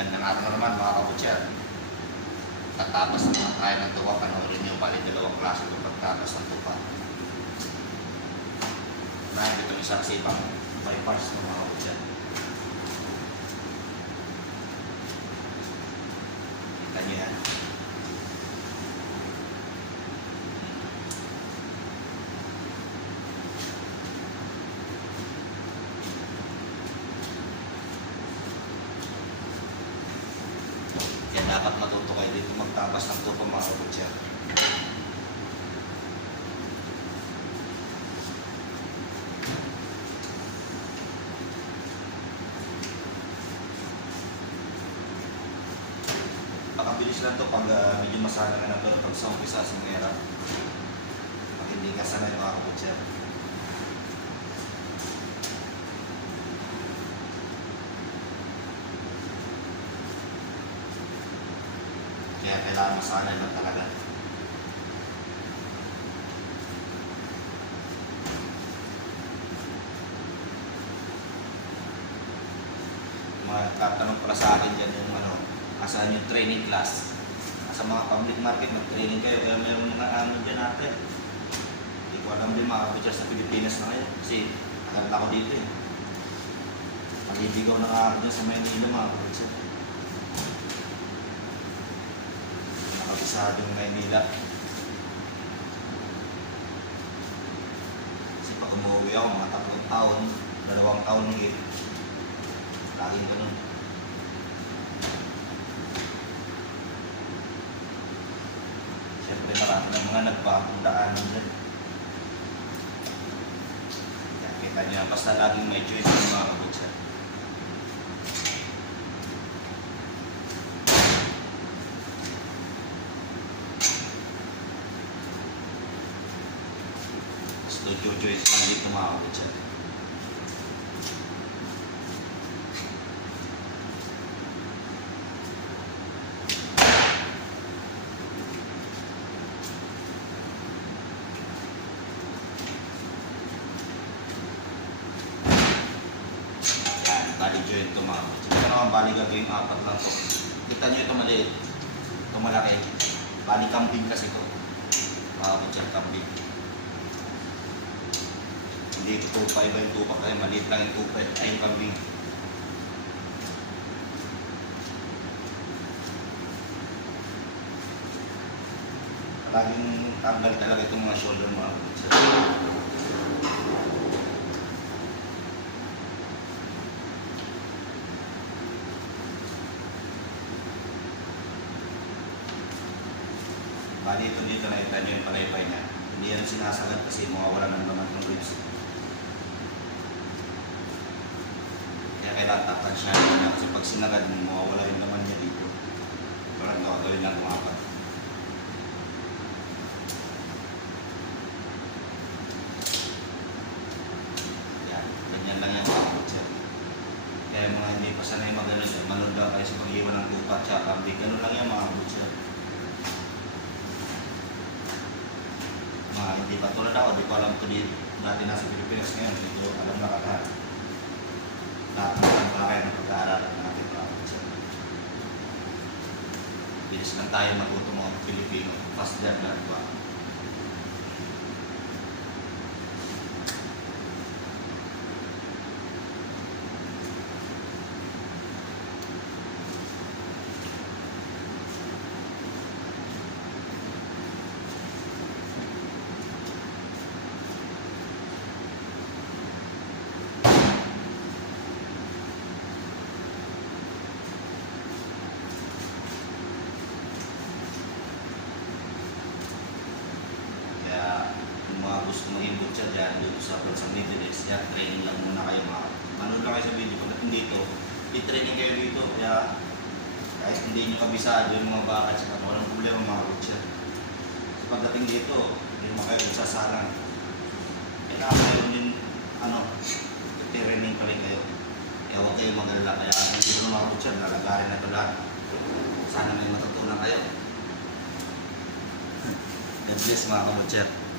Magandang araw na naman mga kabutser. Tatapos na naman tayo ng tuwa. Panoorin niyo pala dalawang klase ng pagtapos ng tupa. Unahin ko itong isang sipang bypass ng mga kabutser. Kita niyo yan. Kaya dapat matuto kayo dito magtabas ng tupa mga kabutser. Pakabilis lang to pag ah, medyo masana na to pag sa umpisa sa mera. Pag hindi ka sanay mga kabutser. Kaya kailangan masanay lang talaga. Mga tatanong pala sa akin dyan yung ano, asan yung training class. Sa mga public market, mag-training kayo. Kaya meron mga ano dyan natin. Hindi ko alam din mga kabutsa sa Pilipinas na ngayon. Kasi nakal ako dito eh. Pag-ibigaw na ako dyan sa Maynila mga kabutsa. Yung Maynila. Kasi pag umuwi ako, mga tatlong taon, dalawang taon higit. Laging ganun. Siyempre marami ng mga nagbagong daanan din. Kaya kita niyo, basta laging may choice ng mga kabutsa. Choice lang dito mga kabutsa. Yan, bali joint kabutsa. Ito naman bali gagawin apat lang to. Kita niyo ito maliit. Ito malaki. Bali kambing kasi ito. Mga kabutsa kambing. Hindi ito 2 by 2 pa kaya maliit lang yung 2 ay kambing. Laging tanggal talaga itong mga shoulder mga kabutsa. Bali ito dito nakita niyo yung palaypay niya. Hindi yan sinasagad kasi mawawala ng laman ng ribs. Kaya kailangan siya niya kasi pag sinagad mo, mawawala yung laman niya dito. Parang gagawin lang umapat. Yan, ganyan lang yan kapatid. Kaya mga hindi pa sanay mag-ano siya, manood lang kayo sa pag-iwan ng lupa at saka kambing. Ganun lang yan mga kapatid. mga hindi pa tulad ako, di ko alam ito dito. Dati nasa Pilipinas ngayon, dito alam na kagad. Lahat ng pagkakaya ng pag-aaral natin pa. Bilis lang tayo matuto mga Pilipino. Fast learner, di ba? Kaya yung mga gusto mong siya dyan, dito sa Middle East, yan, training lang muna kayo mga manood lang kayo sa video. Pagdating dito, i-training kayo dito. Kaya kahit hindi nyo kabisado yung mga baka, saka walang problema mga kutsa. So, pagdating dito, hindi mo kayo magsasalang. Kailangan kayo din, ano, training pa rin kayo. Kaya huwag kayo magalala. Kaya dito ng mga kutsa, lalagarin na ito lahat. Sana may matutunan kayo. God bless mga kabutser.